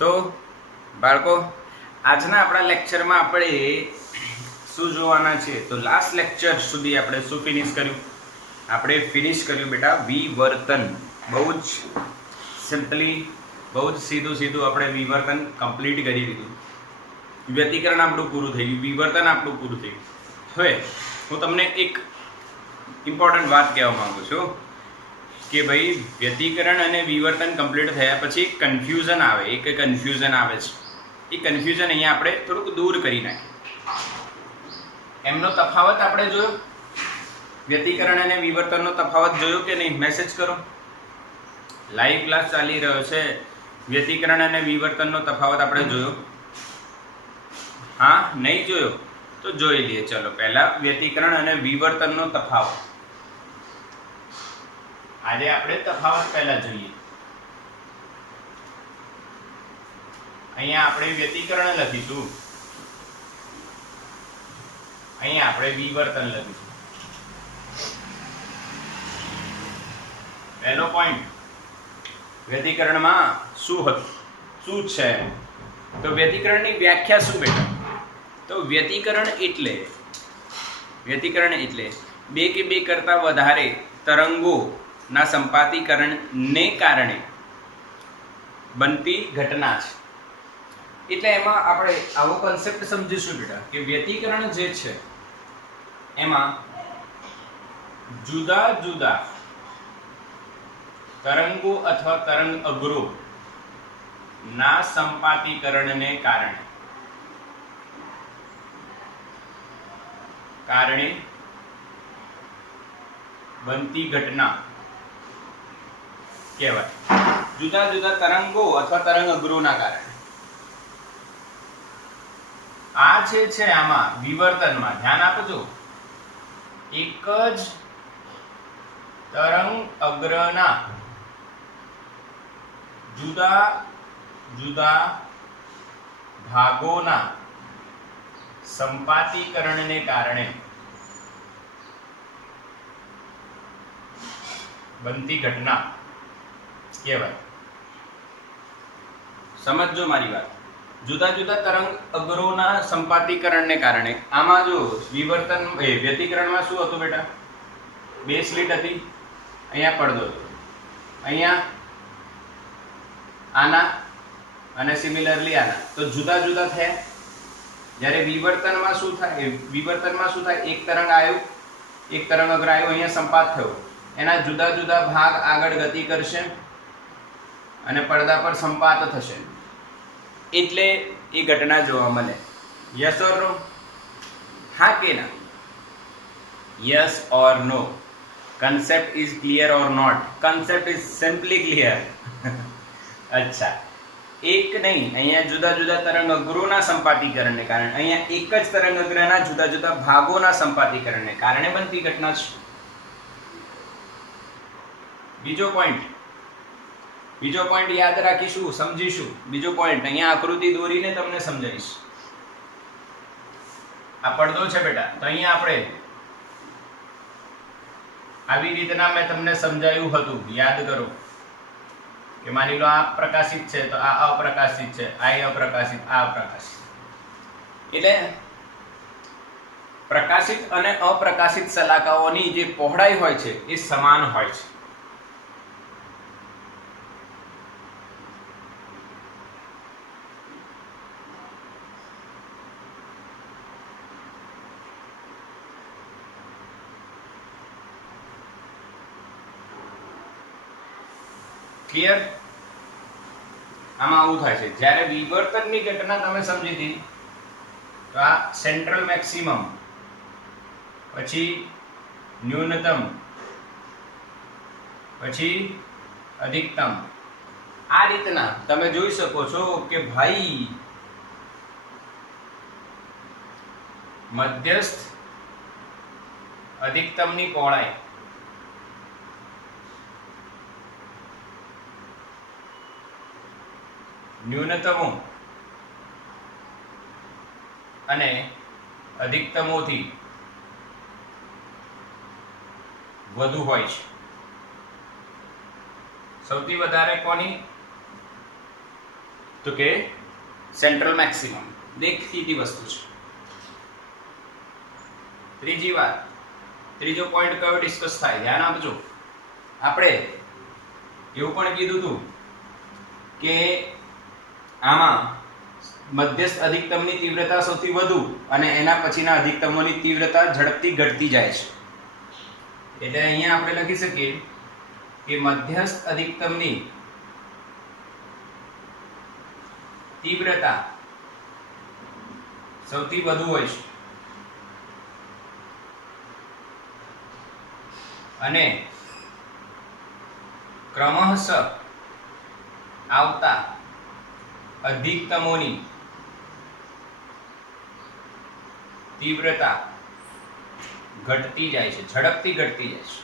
તો બાળકો, આજના આપણા લેક્ચરમાં આપણે શું જોવાના છે? તો લાસ્ટ લેક્ચર સુધી આપણે શું ફિનિશ કર્યું? આપણે ફિનિશ કર્યું બેટા વિવર્તન. બહુ જ સિમ્પલી, બહુ જ સીધું આપણે વિવર્તન કમ્પ્લીટ કરી દીધું. વ્યતિકરણ આપણું પૂરું થઈ ગયું, વિવર્તન આપણું પૂરું થઈ ગયું. હવે હું તમને એક ઇમ્પોર્ટન્ટ વાત કહેવા માંગુ છું કે ભાઈ વ્યતિકરણ અને વિવર્તન કમ્પ્લીટ થયા પછી કન્ફ્યુઝન આવે, એક કન્ફ્યુઝન આવે છે. એ કન્ફ્યુઝન અહીંયા આપણે થોડુંક દૂર કરી નાખીએ. એમનો તફાવત આપણે જોયો, વ્યતિકરણ અને વિવર્તનનો તફાવત જોયો કે નહીં? મેસેજ કરો. લાઈવ ક્લાસ ચાલી રહ્યો છે. વ્યતિકરણ અને વિવર્તનનો તફાવત આપણે જોયો? હા, નહીં જોયો તો જોઈ લઈએ. ચલો, પહેલા વ્યતિકરણ અને વિવર્તનનો તફાવત. આજે આપણે તફાવત પહેલા જોઈએ. અહીંયા આપણે વ્યતિકરણ લખીશું, અહીંયા આપણે વિવર્તન લખીશું. પહેલો પોઈન્ટ, વ્યતિકરણમાં શું હતું, શું છે? તો વ્યતિકરણની વ્યાખ્યા શું બેટા? તો વ્યતિકરણ એટલે બે કે બે કરતા વધારે તરંગોના સંપાતીકરણને કારણે બનતી ઘટના છે. એટલે એમાં આપણે આવો કોન્સેપ્ટ સમજીશું બેટા કે વ્યતિકરણ જે છે એમાં જુદા જુદા તરંગો અથવા તરંગ અગ્રો ના સંપાતીકરણને કારણે બનતી ઘટના કહેવાય. જુદા જુદા તરંગો અથવા તરંગ અગ્રોના કારણે. આ જે છે આમાં વિવર્તનમાં ધ્યાન આપજો, એક જ તરંગ અગ્રના જુદા જુદા ભાગોના સંપાતીકરણને કારણે બનતી ઘટના કહેવાય. સમજો મારી વાત. જુદા જુદા તરંગ અગ્રોના સંપાતીકરણને કારણે આમાં જો વ્યતિકરણમાં શું હતું બેટા? બે સ્લિટ હતી, અહીંયા પડદો હતો, અહીંયા આના અને સિમિલરલી આના. તો જુદા જુદા થયા. જ્યારે વિવર્તનમાં શું થાય? એક તરંગ આવ્યો, એક તરંગ અગ્ર આવ્યો, અહીંયા સંપાત થયો, એના જુદા જુદા ભાગ આગળ ગતિ કરશે અને પડદા પર સંપાત થશે, એટલે એ ઘટના જોવા મળે. Yes or no? હા કે ના? Yes or no? concept is clear or not? concept is simply clear. અચ્છા, એક નહીં, અહીંયા જુદા જુદા તરંગ અગ્રોના સંપાતીકરણને કારણે, અહીંયા એક જ તરંગ અગ્રના જુદા જુદા ભાગોના સંપાતીકરણને કારણે બનતી ઘટના છે. બીજો પોઈન્ટ યાદ રાખીશું, સમજીશું. બીજો પોઈન્ટ અહીંયા આકૃતિ દોરીને તમને સમજાવીશ. આ પડદો છે બેટા, તો અહીંયા આપણે આવી રીતના મેં તમને સમજાવ્યું હતું, યાદ કરો કે માની લો આ પ્રકાશિત છે તો આ અપ્રકાશિત છે, આ અપ્રકાશિત, આ અપ્રકાશિત. એટલે પ્રકાશિત અને અપ્રકાશિત શલાકાઓની જે પહોળાઈ હોય છે એ સમાન હોય છે. ક્લિયર? આમાં આવું થાય છે. જ્યારે વિવર્તનની ઘટના તમે સમજી હતી તો આ સેન્ટ્રલ મેક્સિમમ, પછી ન્યૂનતમ, પછી અધિકતમ. આ રીતના તમે જોઈ શકો છો કે ભાઈ મધ્યસ્થ અધિકતમની પહોળાઈ ન્યૂનતમો અને અધિકતમોથી વધુ હોય છે. સૌથી વધારે કોની? તો કે સેન્ટ્રલ મેક્સિમમ. દેખતી વસ્તુ છે. ત્રીજી વાત, ત્રીજો પોઈન્ટ કયો ડિસ્કસ થાય, ધ્યાન આપજો. આપણે એવું પણ કીધું હતું કે આમાં મધ્યસ્થ અધિકતમની તીવ્રતા સૌથી વધુ અને એના પછીના અધિકતમોની તીવ્રતા ઝડપથી ઘટતી જાય છે. એટલે અહીંયા આપણે લખી શકીએ કે મધ્યસ્થ અધિકતમની તીવ્રતા સૌથી વધુ હોય છે અને ક્રમશઃ આવતા અધિકતમોની તીવ્રતા ઘટતી જાય છે, ઝડપથી ઘટતી જાય છે.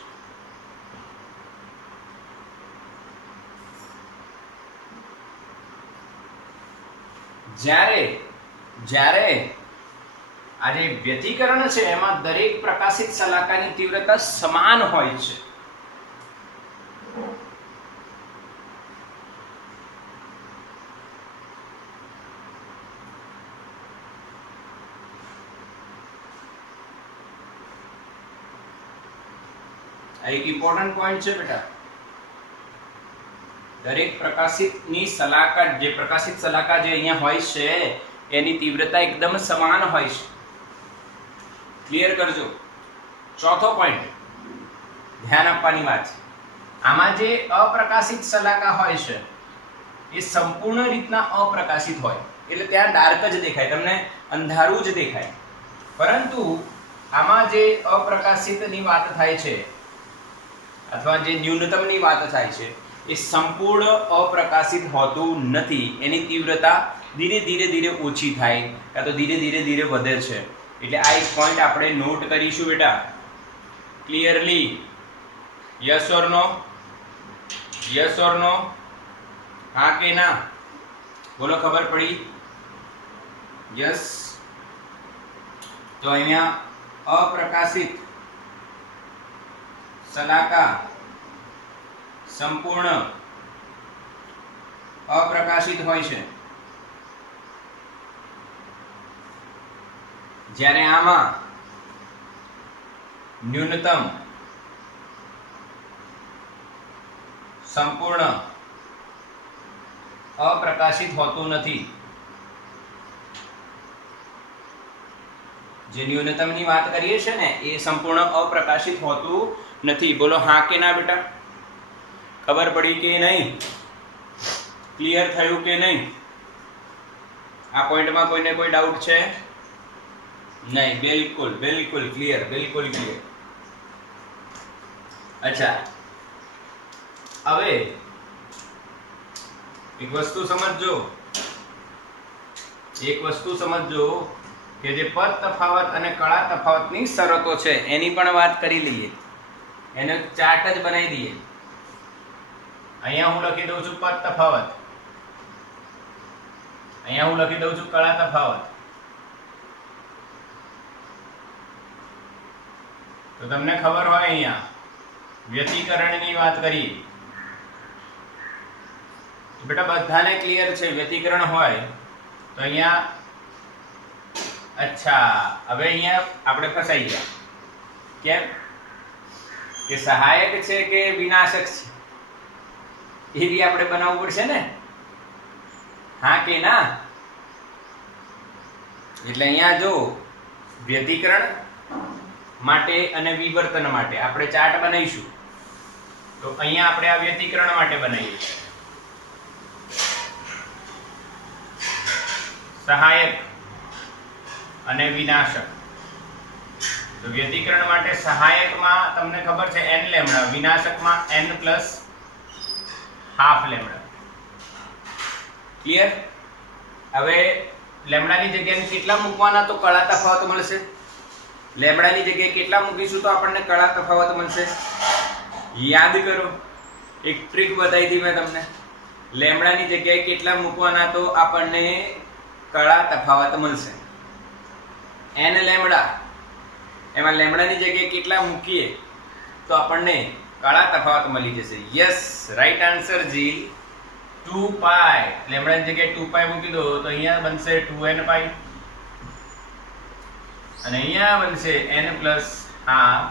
જ્યારે આ જે વ્યતિકરણ છે એમાં દરેક પ્રકાશિત શલાકાની તીવ્રતા સમાન હોય છે. આ એક ઇમ્પોર્ટન્ટ પોઈન્ટ છે બેટા. દરેક પ્રકાશિતની શલાકા, જે પ્રકાશિત શલાકા જે અહીંયા હોય છે એની તીવ્રતા એકદમ સમાન હોય છે. ક્લિયર કરજો. ચોથો પોઈન્ટ ધ્યાન આપવાની વાત છે. આમાં જે અપ્રકાશિત શલાકા હોય છે એ સંપૂર્ણ રીતના અપ્રકાશિત હોય, એટલે ત્યાં ડાર્ક જ દેખાય, તમને અંધારું જ દેખાય. પરંતુ આમાં જે અપ્રકાશિતની વાત થાય છે અથવા જે ન્યૂનતમની વાત થાય છે એ સંપૂર્ણ અપ્રકાશિત હોતું નથી. એની તીવ્રતા ધીરે ધીરે ઓછી થાય કાં તો ધીરે ધીરે વધે છે. એટલે આ એક પોઈન્ટ આપણે નોટ કરીશું બેટા. Clearly yes or no? Yes or no? હા કે ના? બોલો, ખબર પડી? યસ. તો અહીંયા અપ્રકાશિત શલાકા સંપૂર્ણ અપ્રકાશિત હોય છે, જ્યારે આમાં ન્યૂનતમ સંપૂર્ણ અપ્રકાશિત હોતું નથી. જે ન્યૂનતમની વાત કરીએ છીએ ને એ સંપૂર્ણ અપ્રકાશિત હોતું નથી. બોલો હા કે ના બેટા? ખબર પડી કે નહીં? ક્લિયર થયું કે નહીં? આ પોઈન્ટમાં કોઈને કોઈ ડાઉટ છે? નહીં, બિલકુલ ક્લિયર, બિલકુલ ક્લિયર. અચ્છા, હવે એક વસ્તુ સમજજો કે જે પદ તફાવત અને કળા તફાવતની શરતો છે એની પણ વાત કરી લઈએ. એનો ચાર્ટ જ બનાવી દઈએ. અહીંયા હું લખી દઉં છું પદ તફાવત, અહીંયા હું લખી દઉં છું કળા તફાવત. તો તમને ખબર હોય અહીંયા વ્યતિકરણની વાત કરી. બેટા બધાને ક્લિયર છે વ્યતિકરણ હોય તો અહીંયા અચ્છા હવે અહીંયા આપણે ફસાઈ ગયા. કેમ કે સહાયક છે કે વિનાશક છે એ બી આપણે બનાવવું પડશે ને? હા કે ના? એટલે અહીંયા જો વ્યતિકરણ માટે અને વિવર્તન માટે આપણે ચાર્ટ બનાવીશું. તો અહીંયા આપણે આ વ્યતિકરણ માટે બનાવીએ છીએ. સહાયક અને વિનાશક. તો વ્યતિકરણ માટે સહાયકમાં તમને ખબર છે n લેમ્ડા, વિનાશકમાં n plus half lambda. Clear? હવે લેમ્ડાની જગ્યાએ કેટલા મૂકવાના તો કળા તફાવત મળશે. લેમ્ડાની જગ્યાએ કેટલા મૂકીશું તો આપણને કળા તફાવત મળશે. યાદ કરો, એક ટ્રીક બતાવી હતી મેં તમને. લેમ્ડાની જગ્યાએ કેટલા મૂકવાના તો આપણને કળા તફાવત મળશે. n લેમ્ડા, એમાં લેમ્ડાની જગ્યાએ કેટલા મૂકીએ તો આપણને કળા તફાવત મળી જશે. યસ, રાઈટ આન્સર જી. 2 પાઈ લેમ્ડાની જગ્યાએ 2 પાઈ મૂકી દો તો અહીંયા બનશે 2n પાઈ અને અહીંયા બનશે n પ્લસ હાફ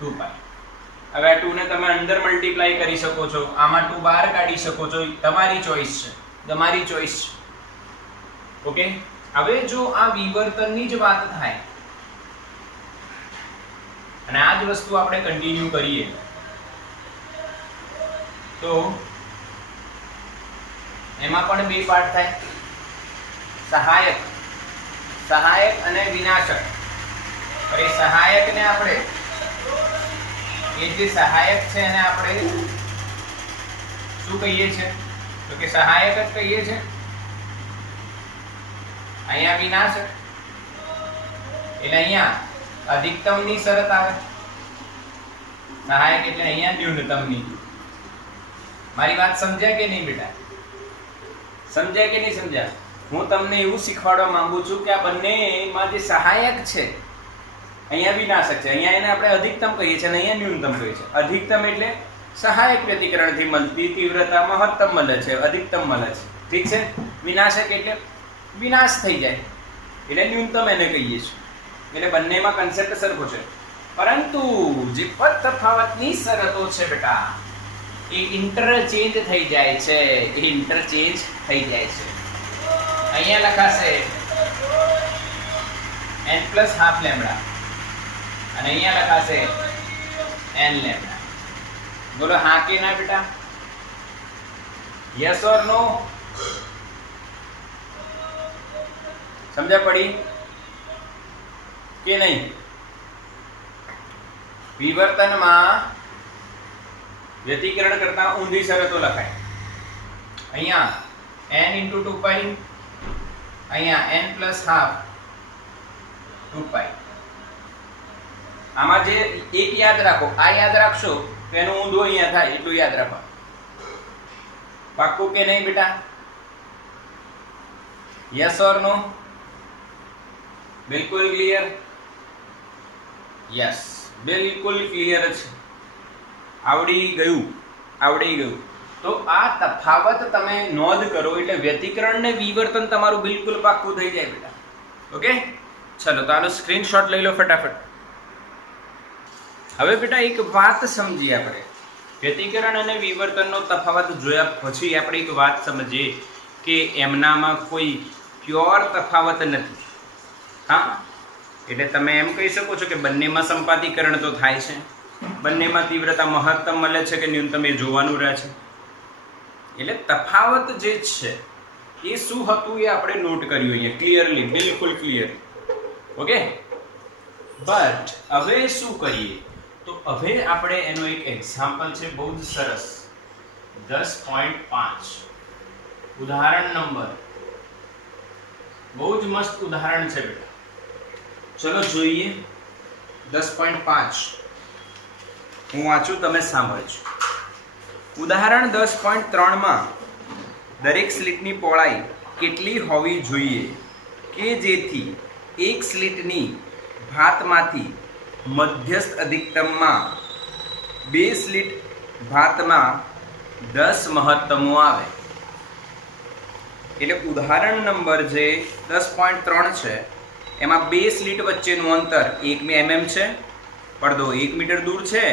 2 પાઈ. હવે આ 2 ને તમે અંદર મલ્ટીપ્લાય કરી શકો છો, આમાં 2 બહાર કાઢી શકો છો, તમારી ચોઈસ છે, તમારી ચોઈસ છે. ઓકે, હવે જો આ વિવર્તનની જ વાત થાય અને આ જ વસ્તુ આપણે કન્ટિન્યુ કરીએ તો એમાં પણ બે પાર્ટ થાય, સહાયક સહાયક અને વિનાશક. અરે સહાયકને આપણે એ જે સહાયક છે એને આપણે શું કહીએ છીએ તો કે સહાયક જ કહીએ છીએ. અહીંયા વિનાશક એટલે અહીંયા અધિકતમની શરત આવે, સહાયક એટલે અહીંયા ન્યૂનતમની. મારી વાત સમજ્યા કે નહીં બેટા? સમજ્યા કે નહીં સમજ્યા? હું તમને એવું શીખવાડવા માંગુ છું કે આ બંનેમાં જે સહાયક છે અહીંયા વિનાશક છે, અહીંયા એને આપણે અધિકતમ કહીએ છીએ અને અહીંયા ન્યૂનતમ કહીએ છીએ. અધિકતમ એટલે સહાયક વ્યતિકરણથી મળતી તીવ્રતા મહત્તમ મળે છે, અધિકતમ મળે છે. ઠીક છે. વિનાશક એટલે વિનાશ થઈ જાય એટલે ન્યૂનતમ એને કહીએ છીએ. એટલે બંનેમાં કન્સેપ્ટ સરખો છે, પરંતુ જે પદ તફાવતની શરતો છે બેટા એ ઇન્ટરચેન્જ થઈ જાય છે, એ ઇન્ટરચેન્જ થઈ જાય છે. અહીંયા લખાશે n પ્લસ હાફ લેમ્ડા અને અહીંયા લખાશે n લેમ્ડા. બોલો હા કે ના બેટા? યસ ઓર નો? સમજ્યા પડી કે નહીં? વિવર્તનમાં વ્યતિકરણ કરતા ઊંધી શરતો લખાય. અહીંયા n into 2 પાઈ, અહીંયા n plus half 2 પાઈ. આમાં જે એક યાદ રાખો, આ યાદ રાખશો તો એનું ઊંધું અહીંયા થાય એટલું યાદ રાખો. પાક્કું કે નહીં બેટા? યસ ઓર નો? બિલકુલ ક્લિયર? યસ, બિલકુલ ક્લિયર છે. આવડી ગયું, આવડી ગયું. તો આ તફાવત તમે નોંધ કરો એટલે વ્યતિકરણ ને વિવર્તન તમારું બિલકુલ પાક્કું થઈ જાય બેટા. ઓકે, ચલો તો આનો સ્ક્રીનશોટ લઈ લો ફટાફટ. હવે બેટા એક વાત સમજીએ આપણે. વ્યતિકરણ અને વિવર્તનનો તફાવત જોયા પછી આપણે એક વાત સમજીએ કે એમનામાં કોઈ પ્યોર તફાવત નથી. હા, એટલે તમે એમ કહી શકો છો કે બંનેમાં સંપાતીકરણ તો થાય છે, બંનેમાં તીવ્રતા મહત્તમ મળે છે કે ન્યૂનતમ એ જોવાનું રહે છે. એટલે તફાવત જે છે એ શું હતું એ આપણે નોટ કર્યું અહીંયા ક્લિયરલી, બિલકુલ ક્લિયર. ઓકે, બટ હવે શું કરીએ તો હવે આપણે એનો એક એક્ઝામ્પલ છે બહુ જ સરસ, 10.5 ઉદાહરણ નંબર. બહુ જ મસ્ત ઉદાહરણ છે બેટા. ચલો જોઈએ 10.5. હું વાંચું, તમે સાંભળજો. ઉદાહરણ 10.3 માં દરેક સ્લિટની પહોળાઈ કેટલી હોવી જોઈએ કે જેથી એક સ્લિટની ભાતમાંથી મધ્યસ્થ અધિકતમમાં બે સ્લિટ ભાતમાં 10 મહત્તમો આવે. એટલે ઉદાહરણ નંબર જે 10.3 છે એમાં બે સ્લિટ વચ્ચેનું અંતર 1 mm છે, પડદો 1 મીટર દૂર છે,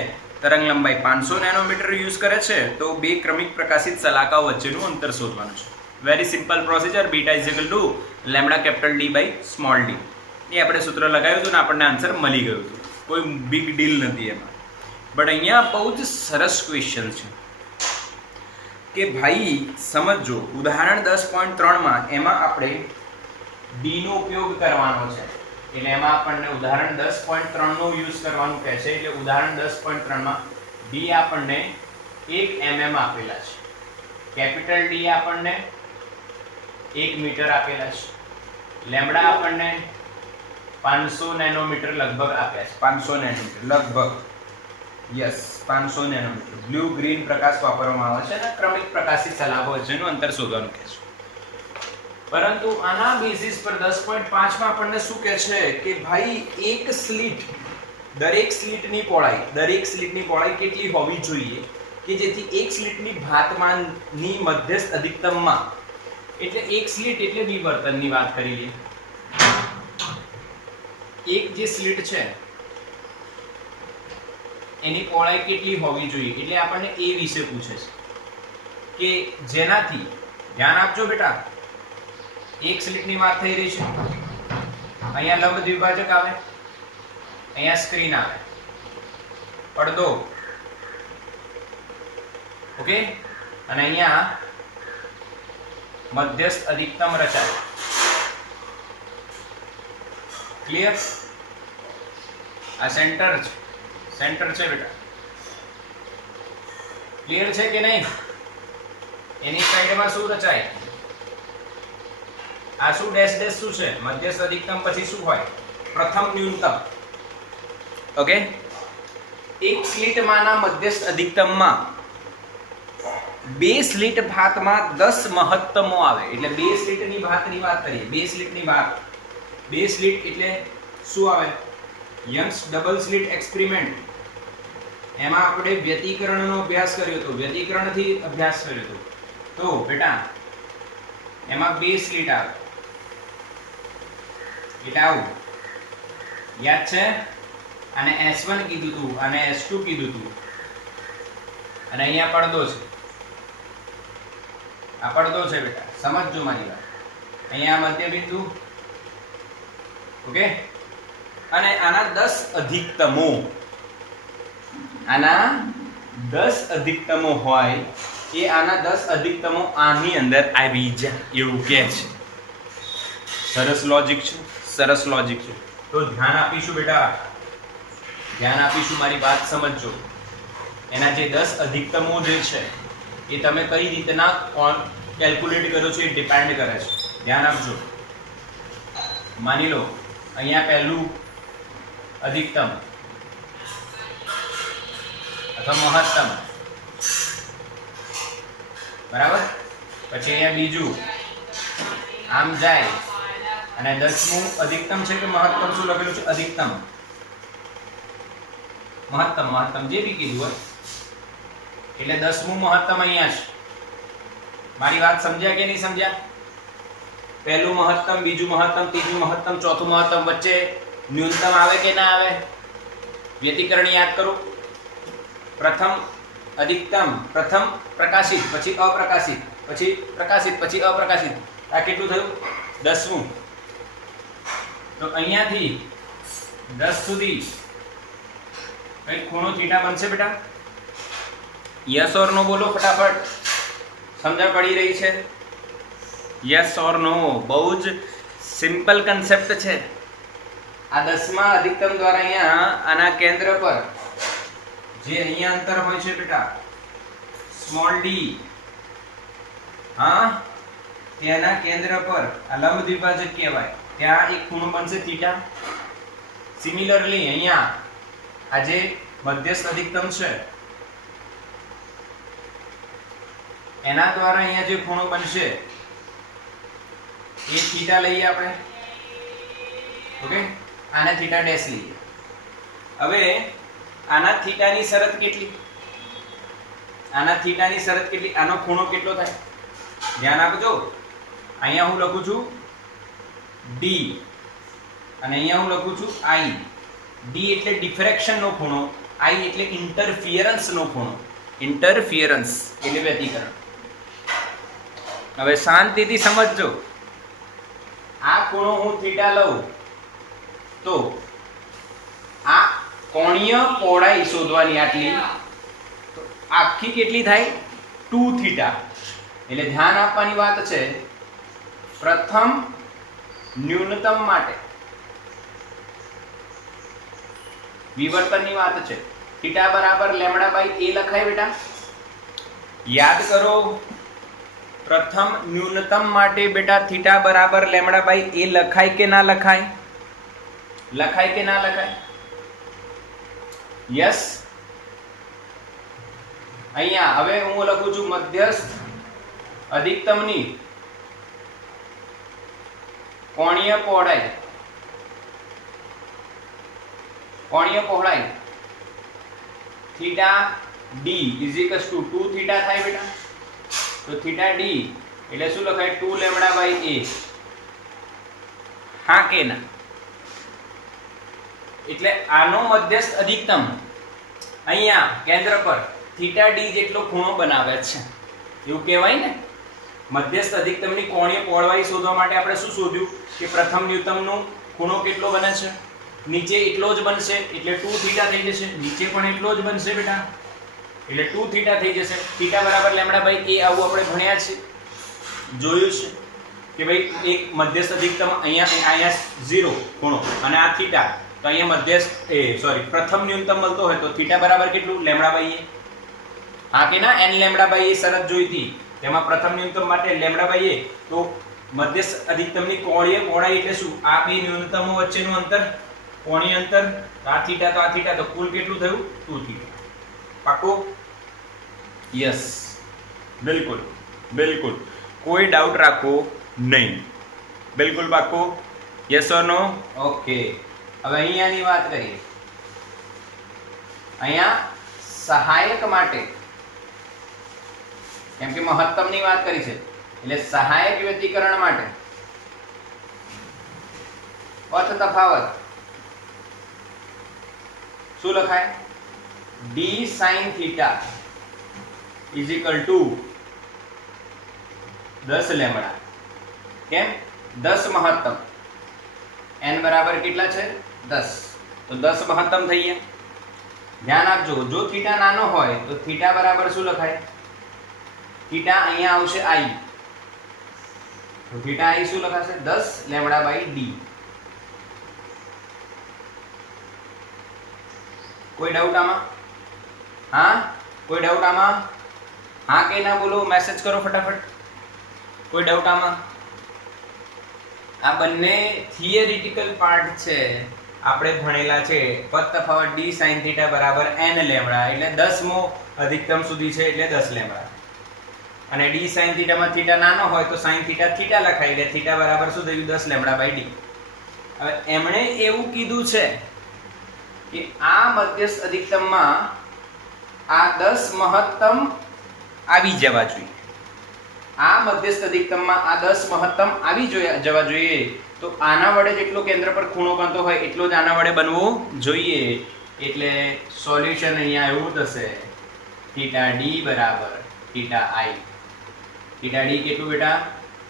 તરંગ લંબાઈ 500 નેનોમીટર યુઝ કરે છે, તો બે ક્રમિક પ્રકાશિત સલાકાઓ વચ્ચેનું અંતર શોધવાનું છે. Very simple procedure. Beta is equal to lambda capital D by small d. એ આપણે સૂત્ર લગાવ્યું હતું ને આપણને આન્સર મળી ગયું હતું. કોઈ બિગ ડીલ નથી એમાં. બટ અહીંયા બહુ જ સરસ ક્વેશ્ચન છે કે ભાઈ સમજો. ઉદાહરણ 10.3 માં એમાં આપણે ડી નો ઉપયોગ કરવાનો છે. એટલે એમાં આપણને ઉદાહરણ 10.3 નો યુઝ કરવાનું કહે છે. એટલે ઉદાહરણ 10.3 માં ડી આપણને 1 mm આપેલા છે, કેપિટલ ડી આપણને 1 મીટર આપેલા છે, લેમ્ડા આપણને 500 નેનોમીટર લગભગ આપ્યા છે. 500 નેનોમીટર લગભગ, યસ 500 નેનોમીટર. બ્લુ ગ્રીન પ્રકાશ વાપરવામાં આવે છે અને ક્રમિક પ્રકાશિત સલાહો વચ્ચેનું અંતર શોધવાનું કહે છે. પરંતુ આના બેસિસ પર 10.5 માં આપણને શું કહે છે કે ભાઈ એક સ્લિટ, દરેક સ્લિટની પહોળાઈ કેટલી હોવી જોઈએ કે જેથી એક સ્લિટની ભાતમાનની મધ્યસ્થ અધિકતમમાં, એટલે એક સ્લિટ એટલે વિવર્તનની વાત કરી લઈએ. એક જે સ્લિટ છે એની પહોળાઈ કેટલી હોવી જોઈએ, એટલે આપણને એ વિશે પૂછે છે કે જેનાથી, ધ્યાન આપજો બેટા, એક સ્લિટની વાત થઈ રહી છે. અહીંયા લંબ દ્વિભાજક આવે, અહીંયા સ્ક્રીન આવે, પડદો, ઓકે, અને અહીંયા મધ્યસ્થ અધિકતમ રચાય. ક્લિયર? આ સેન્ટર છે, સેન્ટર છે બેટા. ક્લિયર છે કે નહીં? એની સાઈડમાં શું રચાય? આ શું ડેશ ડેશ શું છે? મધ્યસ્થ અધિકતમ પછી શું હોય? પ્રથમ ન્યૂનતમ. ઓકે, એક સ્લિટમાંના મધ્યસ્થ અધિકતમમાં બે સ્લિટ ભાતમાં 10 મહત્તમો આવે. એટલે બે સ્લિટની ભાતની વાત કરીએ. બે સ્લિટની ભાત, બે સ્લિટ એટલે શું આવે? યંગ્સ ડબલ સ્લિટ એક્સપેરિમેન્ટ, એમાં આપણે વ્યતિકરણનો અભ્યાસ કર્યો હતો, વ્યતિકરણથી અભ્યાસ કર્યો હતો. તો બેટા એમાં બે સ્લિટ આવે, એટલે આવું યાદ છે? અને S1 કીધું હતું અને S2 કીધું હતું, અને અહીંયા પડદો છે. આ પડદો છે બેટા, સમજજો મારી વાત. અહીંયા મધ્ય બિંદુ, ઓકે, અને આના 10 અધિકતમો, આના 10 અધિકતમો હોય, એ આના 10 અધિકતમો આની અંદર આવી જાય એવું કહે છે. સરસ લોજિક છે, સરસ લોજિક છે. તો ધ્યાન આપીશું બેટા, ધ્યાન આપીશું, મારી વાત સમજજો. એના જે 10 અધિકતમો જે છે એ તમે કઈ રીતના કેલ્ક્યુલેટ કરો છો એ ડિપેન્ડ કરે છે. ધ્યાન આપજો. માની લો અહીંયા પહેલું અધિકતમ અથવા મહત્તમ, બરાબર, પછી અહીંયા બીજું, આમ જાય, અને 10મું અધિકતમ છે કે મહત્તમ? શું લખેલું છે? અધિકતમ, મહત્તમ, મહત્તમ જે બી કીધું હોય. એટલે 10મું મહત્તમ અહીંયા છે. મારી વાત સમજ્યા કે નહીં સમજ્યા? પહેલું મહત્તમ, બીજું મહત્તમ, ત્રીજું મહત્તમ, ચોથું મહત્તમ, વચ્ચે ન્યૂનતમ આવે કે ના આવે? વ્યતિકરણ યાદ કરો. પ્રથમ અધિકતમ, પ્રથમ પ્રકાશિત, પછી અપ્રકાશિત, પછી પ્રકાશિત, પછી અપ્રકાશિત. આ કેટલું થયું? 10મું. તો અહીંયાથી 10 સુધી કઈ ખૂણો થીટા બનશે બેટા? યસ ઓર નો બોલો ફટાફટ. સમજણ પડી રહી છે? યસ ઓર નો? બહુ જ સિમ્પલ કન્સેપ્ટ છે. આ 10મા અધિકતમ દ્વારા અહીંયા આના કેન્દ્ર પર જે અહીંયા અંતર હોય છે બેટા, સ્મોલ ડી, હા, તેના કેન્દ્ર પર આ લંબ દ્વિભાજક કહેવાય, ત્યાં એક ખૂણો બનશે થીટા. સિમિલરલી અહીંયા આ જે મધ્યસ્થ અધિકતમ છે એના દ્વારા અહીંયા જે ખૂણો બનશે એ થીટા લઈએ આપણે, ઓકે, આને થીટા ડેશ લઈએ. હવે આના થીટાની શરત કેટલી? આના થીટાની શરત કેટલી? આનો ખૂણો કેટલો થાય? ધ્યાન આપજો. અહીંયા હું લખું છું D અને અહીંયા હું લખું છું I. D એટલે ડિફ્રેક્શન નો ખૂણો, I એટલે ઇન્ટરફિયરન્સ નો ખૂણો. ઇન્ટરફિયરન્સ એટલે વ્યતિકરણ. હવે શાંતિથી સમજજો. આ ખૂણો હું થીટા લઉં તો આ કોણીય પહોળાઈ શોધવાની આટલી, તો આખી કેટલી થાય? 2 થીટા. એટલે ધ્યાન આપવાની વાત છે, પ્રથમ ન્યૂનતમ માટે વિવર્તનની વાત છે. થીટા બરાબર લેમ્ડા બાય a લખાય બેટા. યાદ કરો, પ્રથમ ન્યૂનતમ માટે બેટા થીટા બરાબર લેમ્ડા બાય a લખાય કે ના લખાય? લખાય કે ના લખાય? યસ. અહીંયા હવે હું લખું છું મધ્યસ્થ અધિકતમની કોણીય પહોળાઈ, કોણીય પહોળાઈ theta d is equals to 2 theta થાય બેટા. તો થીટા d એટલે શું લખાય 2 લેમ્બડા બાય a. હા કે ના? એટલે આનો મધ્યસ્થ અધિકતમ અહીંયા કેન્દ્ર પર થીટા d જેટલો ખૂણો બનાવે છે એવું કહેવાય ને. મધ્યસ્થ અધિકતમની કોણીય પહોળાઈ શોધવા માટે આપણે શું શોધ્યું કે પ્રથમ ન્યૂનતમનો ખૂણો કેટલો બને છે? નીચે એટલો જ બનશે એટલે 2 થીટા થઈ જશે. નીચે પણ એટલો જ બનશે બેટા એટલે 2 થીટા થઈ જશે. થીટા બરાબર લેમ્બડા બાય a આવું આપણે ભણ્યા છે, જોયું છે કે ભાઈ એક મધ્યસ્થ અધિકતમ અહીંયા 0 ખૂણો અને આ થીટા, તો અહીંયા મધ્યસ્થ પ્રથમ ન્યૂનતમ મળતો હોય તો થીટા બરાબર કેટલું? Lambda by a. હા કે ના? n લેમ્બડા બાય a શરત જોઈ હતી, તેમાં પ્રથમ ન્યૂનતમ માટે લેમ્બડા બાય a. તો મધ્યસ્થ અધિકતમની કોણીય પહોળાઈ એટલે શું? આ બે ન્યૂનતમો વચ્ચેનું અંતર, કોણીય અંતર. આ થીટા તો આ થીટા, તો કુલ કેટલું થયું? 2 થીટા. પાકો? યસ, બિલકુલ બિલકુલ, કોઈ ડાઉટ રાખો નહીં. બિલકુલ પાકો? Yes or no? ઓકે. હવે અહીંયાની વાત કરીએ. અહીંયા સહાયક માટે, કેમ કે મહત્તમની વાત કરી છે એટલે સહાયક વ્યતિકરણ માટે પથ તફાવત શું લખાય? d sin θ is equal to 10 lambda. કેમ? 10 મહત્તમ, n બરાબર કેટલા છે? 10. તો 10 મહત્તમ થઈ ગયા. ધ્યાન આપજો, જો થીટા નાનો હોય તો થીટા બરાબર શું લખાય? થીટા અહીંયા આવશે i, તો થીટા i શું લખાશે? 10 લેમ્બડા બાય d. કોઈ ડાઉટ આમાં? હા, કોઈ ડાઉટ આમાં? હા કે ના બોલો, મેસેજ કરો ફટાફટ. કોઈ ડાઉટ આમાં? આ બંને થિયરિટિકલ પાર્ટ છે, આપણે ભણેલા છે. પદ તફાવત d sin θ બરાબર n લેમ્બડા એટલે 10મો અધિકતમ સુધી છે એટલે 10 લેમ્બડા. અને d sin θ માં θ નાનો હોય તો sin θ θ લખાય એટલે θ બરાબર શું થયું? 10 લેમ્બડા બાય d. હવે એમણે એવું કીધું છે કે આ મધ્યસ્થ અધિકતમમાં આ 10 મહત્તમ આવી જવા જોઈએ. આ મધ્યસ્થ અધિકતમમાં આ 10 મહત્તમ આવી જવા જોઈએ. તો આના વડે જેટલો કેન્દ્ર પર ખૂણો બનતો હોય એટલો જ આના વડે બનવો જોઈએ. એટલે સોલ્યુશન અહીંયા એવું થશે થીટા d બરાબર થીટા i. થીટા d કેટલું બેટા?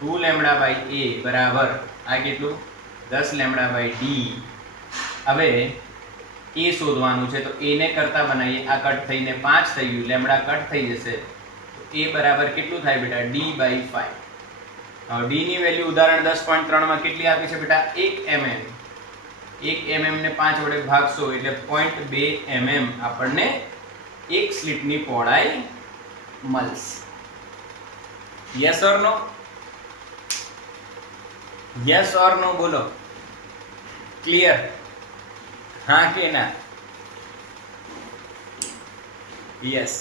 2 લેમ્બડા બાય a બરાબર આ કેટલું? 10 લેમ્બડા બાય d. હવે a શોધવાનું છે તો a ને કરતા બનાવીએ. આ કટ થઈને 5 થઈ ગયું, લેમ્બડા કટ થઈ જશે. a બરાબર કેટલું થાય બેટા? d by 5. હવે d ની વેલ્યુ ઉદાહરણ 10.3 માં કેટલી આપી છે બેટા? 1 mm. 1 mm ને 5 વડે ભાગશો એટલે 0.2 mm આપણને એક સ્લિટની પહોળાઈ મળશે. Yes or no? Yes or નો બોલો. ક્લિયર? હા કે ના? યસ.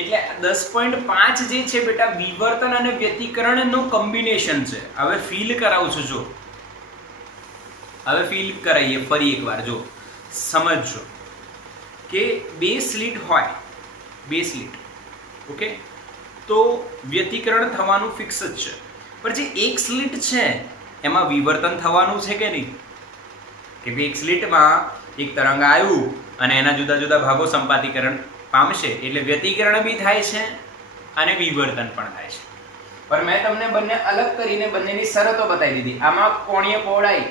એટલે 10.5 જે છે બેટા વિવર્તન અને વ્યતિકરણનું કોમ્બિનેશન છે. હવે ફીલ કરાવું છું, જો હવે ફીલ કરાવીએ ફરી એકવાર. જો સમજજો કે બે સ્લિટ હોય, બે સ્લિટ, ઓકે, તો વ્યતિકરણ થવાનું ફિક્સ જ છે. પણ જે એક સ્લિટ છે એમાં વિવર્તન થવાનું છે કે નહીં? કે એક સ્લિટમાં એક તરંગ આવ્યું અને એના જુદા જુદા ભાગો સંપાતીકરણ પામશે એટલે વ્યતિકરણ બી થાય છે અને વિવર્તન પણ થાય છે. પણ મેં તમને બંને અલગ કરીને બંનેની શરતો બતાવી દીધી. આમાં કોણીય પહોળાઈ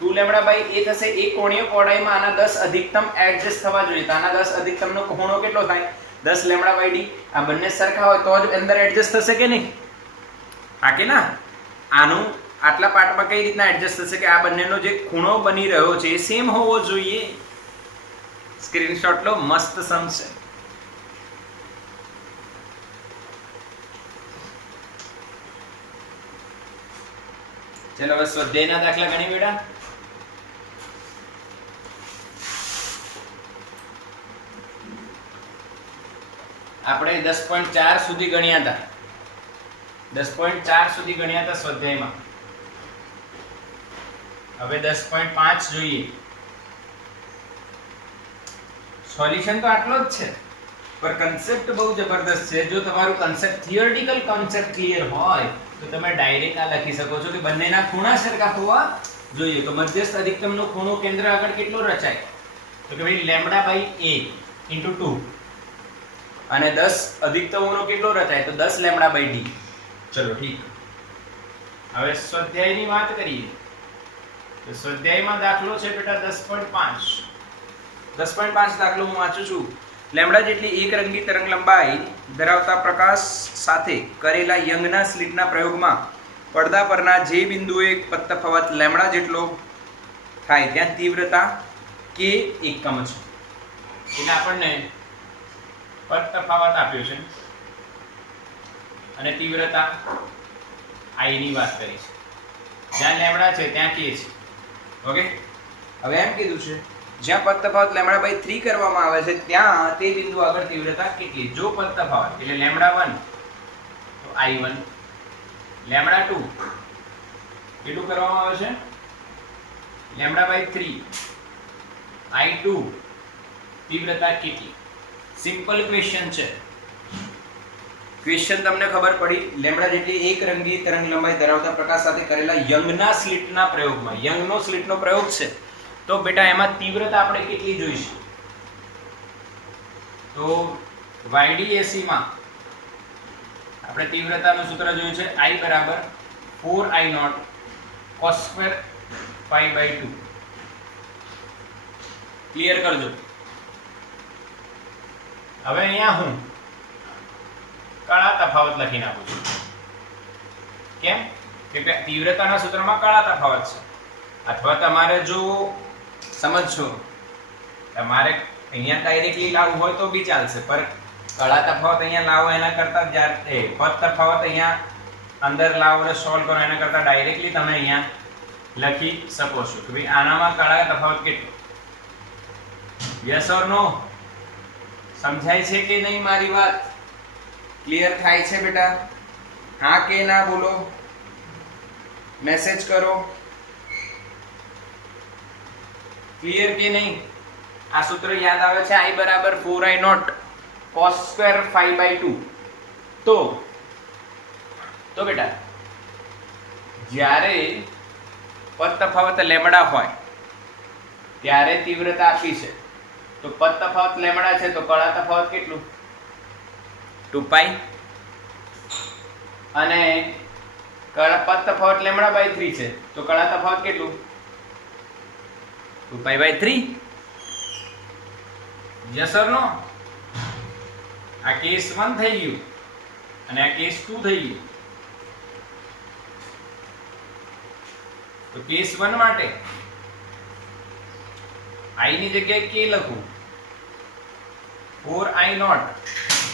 2 લેમ્બડા બાય a થશે. એ કોણીય પહોળાઈમાં આના 10 અધિકતમ એડજસ્ટ થવા જોઈએ. તો આના 10 અધિકતમનો ખૂણો કેટલો થાય? 10 લેમ્બડા બાય d. આ બંને સરખા હોય તો જ અંદર એડજસ્ટ થશે કે નહીં? હા કે ના? આનું આટલા પાર્ટમાં કઈ રીતના એડજસ્ટ થશે કે આ બંનેનો જે ખૂણો બની રહ્યો છે એ સેમ હોવો જોઈએ. સ્ક્રીનશોટ લો, મસ્ત સમ છે. ચલો હવે સ્વાધ્યાયના દાખલા ગણી બેટા. આપણે 10.4 સુધી ગણ્યા હતા. 10.4 સુધી ગણ્યા હતા સ્વાધ્યાયમાં. હવે 10.5 જોઈએ. સોલ્યુશન તો આટલો જ છે. पर कॉन्सेप्ट बहुत जबरदस्त है। जो તમારું કન્સેપ્ટ થિયોરેટિકલ કન્સેપ્ટ ક્લિયર હોય તો તમે ડાયરેક્ટ આ લખી શકો છો કે બંનેના ખૂણા સરખા હોવા જોઈએ। તો મધ્યસ્થ અધિકતમનો ખૂણો કેન્દ્ર આગળ કેટલો રચાય? તો કે ભાઈ લેમ્ડા બાય a * 2 અને 10 અધિકતમોનો કેટલો રચાય? તો 10 લેમ્ડા બાય d। ચલો ઠીક। હવે સ્વાધ્યાયની વાત કરીએ તો સ્વાધ્યાયમાં દાખલો છે બેટા 10.5 10.5 દાખલો હું વાંચું છું। લેમ્ડા જેટલી એક રંગી તરંગ લંબાઈ ધરાવતા પ્રકાશ સાથે કરેલા યંગના સ્લિટના પ્રયોગમાં પડદા પરના જે બિંદુએ પદ તફાવત લેમ્ડા જેટલો થાય ત્યાં તીવ્રતા કે એકમ છે। એટલે આપણને પદ તફાવત આપ્યો છે અને તીવ્રતા I ની વાત કરી છે। જ્યાં લેમ્ડા છે ત્યાં કે છે। ઓકે, હવે એમ કીધું છે જ્યાં પદ તફાવત લેમ્ડા બાય 3 કરવામાં આવે છે ત્યાં તે બિંદુ આગળ તીવ્રતા કેટલી? જો પદ તફાવત એટલે લેમ્ડા 1 તો I1, લેમ્ડા 2 કેટલું કરવામાં આવે છે? લેમ્ડા બાય 3 I2 તીવ્રતા કેટલી? સિમ્પલ ક્વેશ્ચન છે। ક્વેશ્ચન તમને ખબર પડી? લેમ્ડા જેટલી એક રંગી તરંગ લંબાઈ ધરાવતા પ્રકાશ સાથે કરેલા યંગના સ્લિટના પ્રયોગમાં, યંગનો સ્લિટનો પ્રયોગ છે તો બેટા એમાં તીવ્રતા આપણે કેટલી જોઈશું? તો YDAC માં આપણે તીવ્રતાનું સૂત્ર જોયું છે I બરાબર 4I0 cos square pi by 2। Clear કરજો। હવે અહીંયા હું કાળા તફાવત લખી નાખું છું। કેમ? કે તીવ્રતાના સૂત્રમાં કાળા તફાવત છે। અથવા તમારે જો સમજો તમારે અહીંયા ડાયરેક્ટલી લાવવું હોય તો બી ચાલશે, પર કાળા તફાવત અહીંયા લાવો એના કરતા જ્યારે પદ તફાવત અહીંયા અંદર લાવો અને સોલ્વ કરો એના કરતા ડાયરેક્ટલી તમે અહીંયા લખી શકો છો કે ભાઈ આનામાં કાળા તફાવત કેટલો? યસ ઓર નો? સમજાય છે કે નહીં મારી વાત? ક્લિયર થાય છે બેટા? હા કે ના બોલો, મેસેજ કરો। ક્લિયર કે નહીં? આ સૂત્ર યાદ આવે છે I બરાબર 4I0 cos square phi by 2। તો બેટા જ્યારે પદ તફાવત લેમ્ડા હોય ત્યારે તીવ્રતા આપી છે તો પદ તફાવત લેમ્ડા છે તો કળા તફાવત કેટલું? 2π અને પદ તફાવત લેમ્ડા બાય 3 છે તો કળા તફાવત કેટલું? 2π by 3। યસ ઓર નો? આ કેસ 1 થઈ ગયું અને આ કેસ 2 થઈ ગયું। તો કેસ 1 માટે I ની જગ્યાએ કે લખું 4I0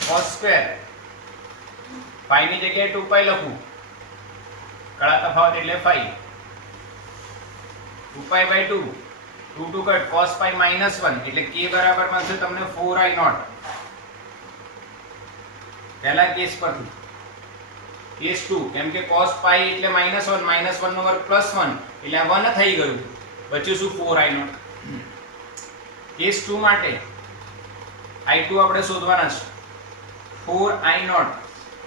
cos square phi ની જગ્યાએ 2π લખું, કળા તફાવત એટલે 5 2π by 2 2 2 cut cos pi minus 1 એટલે k બરાબર મળશે તમને 4I0। પહેલા કેસ પરથી કેસ 2 કેમ કે cos pi એટલે -1 -1 નો વર્ગ +1 એટલે આ 1 થઈ ગયું, બચ્યું શું? 4I0। કેસ 2 માટે I2 આપણે શોધવાના છે 4I0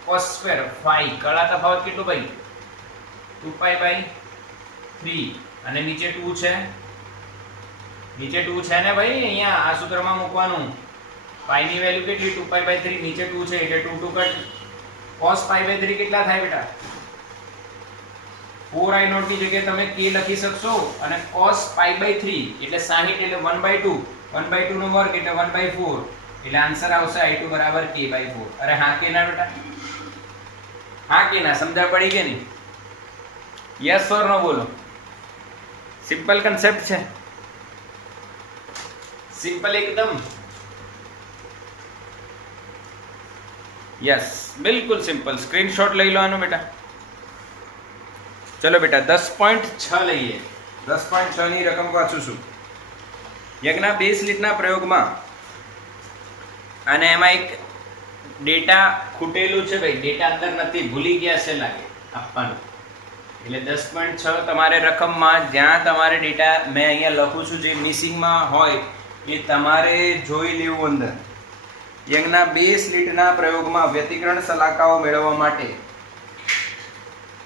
cos square phi કળા તફાવત કેટલું ભાઈ? 2π by 3 અને નીચે 2 છે, નીચે 2 છે ને ભાઈ, અહીંયા આ સૂત્રમાં મૂકવાનું। પાઈ ની વેલ્યુ કેટલી? 2π by 3 નીચે 2 છે એટલે 2 2 કટ cos pi by 3 કેટલા થાય બેટા? 4I0 ની જગ્યાએ તમે k લખી શકશો અને cos pi by 3 એટલે 60 એટલે 1/2 1/2 નો વર્ગ એટલે 1/4 એટલે આન્સર આવશે I2 બરાબર k/4। અરે હા કે ના બેટા? હા કે ના? સમજણ પડી કે નહીં? યસ ઓર નો બોલો? સિમ્પલ કન્સેપ્ટ છે, સિમ્પલ એકદમ। यस बिल्कुल सिंपल। स्क्रीनशॉट લઈ લો આનો બેટા। ચલો બેટા 10.6 લઈએ। 10.6 ની રકમ વાંચું છું। યજ્ઞના 2 સ્લિટના પ્રયોગમાં અને એમાં એક ડેટા ખૂટેલું છે ભાઈ, ડેટા અંદર નથી, ભૂલી ગયા છે લાગે આપવાનું, એટલે 10.6 તમારે રકમમાં જ્યાં તમારે ડેટા મેં અહીંયા લખું છું જે મિસિંગમાં હોય એ તમારે જોઈ લેવું અંદર। યંગના બે સ્લિટના પ્રયોગમાં વ્યતિકરણ શલાકાઓ મેળવવા માટે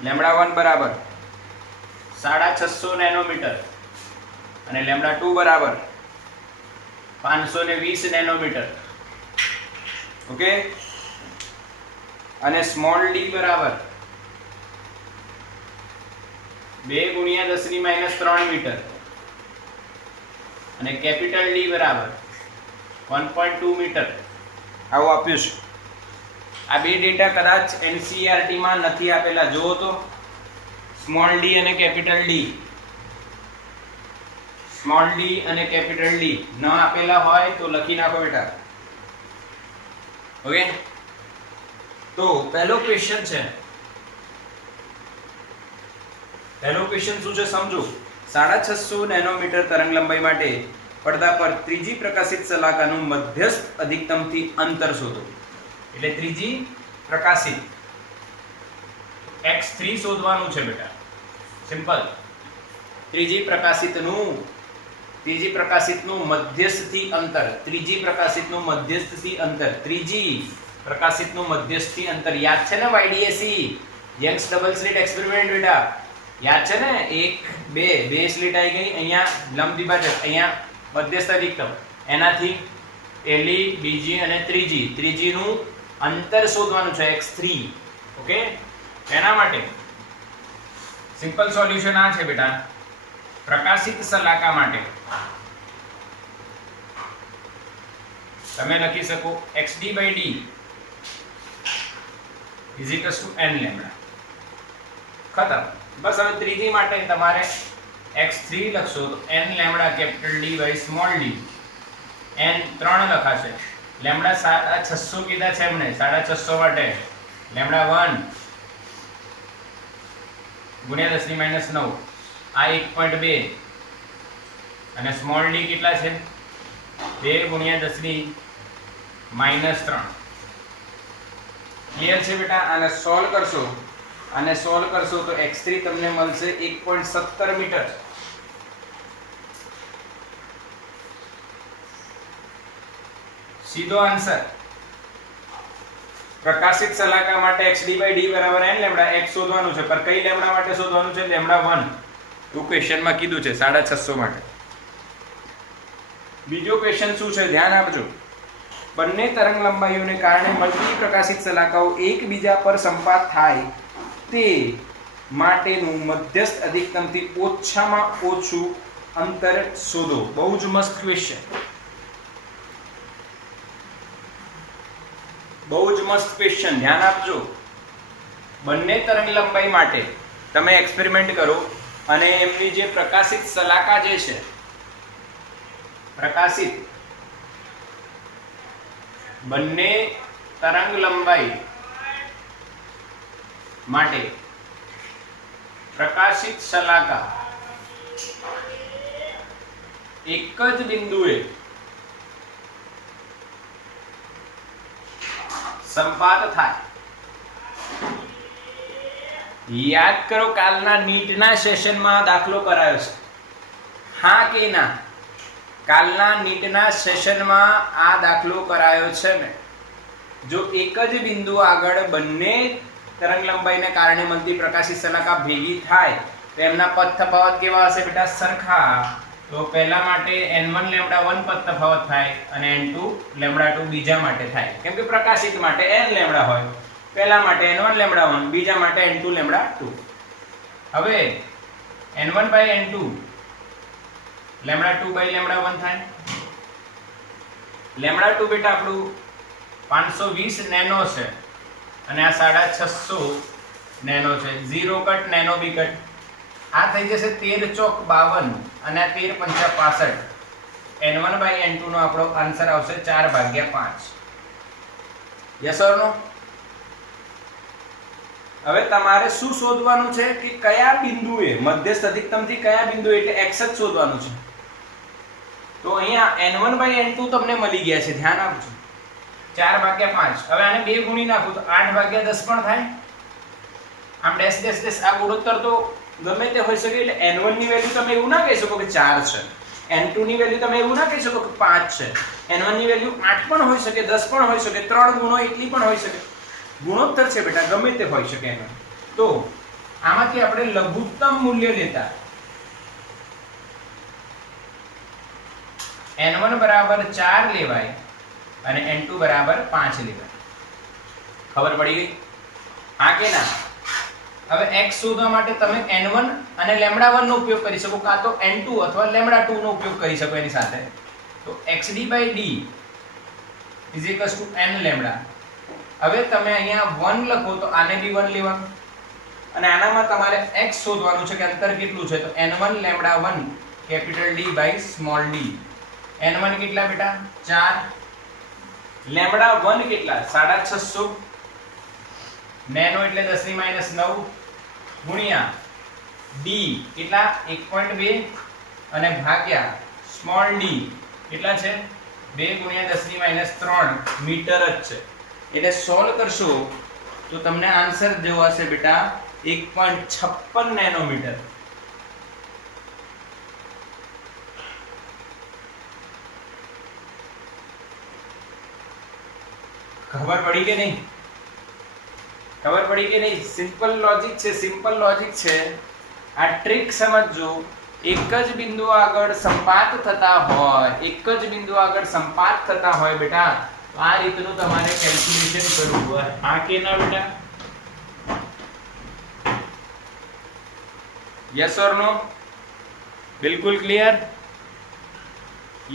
λ1 બરાબર 650 નેનોમીટર અને λ2 બરાબર 520 નેનોમીટર. ઓકે, અને સ્મોલ ડી બરાબર 2 × 10⁻³ મીટર અને કેપિટલ ડી બરાબર 1.2 મીટર આવું આપ્યું છે. આ બે ડેટા કદાચ NCERT માં નથી આપેલા. જુઓ તો સ્મોલ ડી અને કેપિટલ ડી, સ્મોલ ડી અને કેપિટલ ડી ન આપેલા હોય તો લખી નાખો બેટા. ઓકે, તો પહેલો ક્વેશ્ચન છે. પહેલો ક્વેશ્ચન શું છે સમજો. 650 નેનોમીટર તરંગ લંબાઈ માટે પડદા પર ત્રીજી પ્રકાશિત શલાકાનું મધ્યસ્થ અધિકતમથી અંતર શોધો. એટલે ત્રીજી પ્રકાશિત x3 શોધવાનું છે બેટા. સિમ્પલ. ત્રીજી પ્રકાશિતનું મધ્યસ્થથી અંતર, ત્રીજી પ્રકાશિતનું મધ્યસ્થથી અંતર, ત્રીજી પ્રકાશિતનું મધ્યસ્થથી અંતર યાદ છે ને? YDSE Young's double slit experiment બેટા યાદ છે ને? 1 2 બે સ્લિટ આવી ગઈ. અહીંયા લંબ દ્વિભાજક, અહીંયા મધ્યસ્થ અધિકતમ, એનાથી પહેલી, બીજી અને ત્રીજીનું અંતર શોધવાનું છે x3. ઓકે, એના માટે સિમ્પલ સોલ્યુશન આ છે બેટા. પ્રકાશિત શલાકા માટે તમે લખી શકો xd/d = n લેમ્બડા. ખતમ. બસ હવે ત્રીજી માટે તમારે x3 લખશો તો n lambda capital D by small d. n 3 લખાશે. લેમ્બડા 650 કીધા છે એમને. 650 માટે λ1 ગુણ્યા 10⁻⁹ આ 1.2 અને સ્મોલ d કેટલા છે? 2 × 10⁻³ ક્લિયર છે બેટા? આને સોલ્વ કરશો તો x3 તમને મળશે 1.17 મીટર. સીધો આન્સર. પ્રકાશિત શલાકા માટે xd/d બરાબર n લેમ્બડા. x શોધવાનું છે, પર કઈ લેમ્બડા માટે શોધવાનું છે? λ1. તો ક્વેશ્ચનમાં કીધું છે 650 માટે. બીજો ક્વેશ્ચન શું છે ધ્યાન આપજો. બંને તરંગ લંબાઈઓને કારણે મળતી પ્રકાશિત શલાકાઓ એકબીજા પર સંપાત થાય તે માટેનું મધ્યસ્થ અધિકતમથી ઓછામાં ઓછું અંતર શોધો. બહુ જ મસ્ત ક્વેશ્ચન, બહુ જ મસ્ત ક્વેશ્ચન. ધ્યાન આપજો. બંને તરંગ લંબાઈ માટે તમે એક્સપેરિમેન્ટ કરો અને એમની જે પ્રકાશિત શલાકા જે છે, પ્રકાશિત બંને તરંગ લંબાઈ માટે પ્રકાશિત શલાકા એક જ બિંદુએ સંપાત થાય. યાદ કરો, કાલના નીટના સેશનમાં દાખલો કરાયો છે. હા કે ના? કાલના નીટના સેશનમાં આ દાખલો કરાયો છે ને. જો એક જ બિંદુ આગળ બંને તરંગ લંબાઈને કારણે મળતી પ્રકાશિત શલાકા ભેગી થાય તો એમના પદ તફાવત કેવા હશે બેટા? સરખા. તો પહેલા માટે n1 λ1 પદ તફાવત થાય અને n2 λ2 બીજા માટે થાય. કેમ કે પ્રકાશિત માટે n લેમ્બડા હોય. પહેલા માટે n1 λ1, બીજા માટે n2 λ2. હવે n1/n2 λ2/λ1 થાય. λ2 બેટા આપણું 520 નેનો છે અને આ 650 નેનો છે. 0 કટ, નેનો બી કટ. આ થઈ જશે 13 ચોક 52 અને આ 13 પંચા 65. n1/n2 નો આપણો આન્સર આવશે 4/5. યસ ઓર નો? હવે તમારે શું શોધવાનું છે કે કયા બિંદુએ મધ્યસ્થ અધિકતમથી કયા બિંદુએ, એટલે x જ શોધવાનું છે. તો અહીંયા n1/n2 તમને મળી ગયા છે. ધ્યાન આપજો. 4/5. હવે આને 2 ગુણી નાખો તો 8/10 પણ થાય. આમ ડેશ ડેશ ડેશ આ ગુણોત્તર તો ગમે તે હોઈ શકે. એટલે n1 ની વેલ્યુ તમે એવું ના કહી શકો કે 4 છે. n2 ની વેલ્યુ તમે એવું ના કહી શકો કે 5 છે. n1 ની વેલ્યુ 8 પણ હોઈ શકે, 10 પણ હોઈ શકે, 3 ગુણો એટલી પણ હોઈ શકે. ગુણોત્તર છે બેટા, ગમે તે હોઈ શકે એનો. તો આમાંથી આપણે લઘુત્તમ મૂલ્ય લેતા n1 બરાબર 4 લેવાય અને n2 બરાબર 5 લેવાય. ખબર પડી ગઈ? હા કે ના? હવે x શોધવા માટે તમે n1 અને λ1 નો ઉપયોગ કરી શકો, કાં તો n2 અથવા λ2 નો ઉપયોગ કરી શકો એની સાથે. તો xd/d = n λ. હવે તમે અહીંયા 1 લખો તો આને બી 1 લેવાનું અને આનામાં તમારે x શોધવાનું છે કે અંતર કેટલું છે. તો n1 λ1 capital D by small d. n1 કેટલા બેટા? 4. λ1 કેટલા? 650. નેનો એટલે 10 ની -9 ગુણ્યા d કેટલા? 1.2 અને ભાગ્યા સ્મોલ d કેટલા છે? 2 ગુણ્યા 10 ની -3 મીટર જ છે. એટલે સોલ્વ કરશો તો તમને આન્સર જેવો હશે બેટા 1.56 નેનોમીટર. ખબર પડી કે નહીં? ખબર પડી કે નહીં? સિમ્પલ લોજિક છે, સિમ્પલ લોજિક છે. આ ટ્રિક સમજજો. એક જ બિંદુ આગળ સંપાત થતા હોય, એક જ બિંદુ આગળ સંપાત થતા હોય બેટા, આ રીતનું તમારે કેલ્ક્યુલેશન કરવું હોય. આ કે ના બેટા? યસ ઓર નો? બિલકુલ ક્લિયર?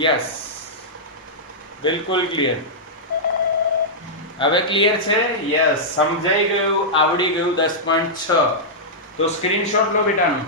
યસ, બિલકુલ ક્લિયર. હવે ક્લિયર છે? યસ, સમજાઈ ગયું, આવડી ગયું. 10.6. તો સ્ક્રીનશોટ લો બેટાનો.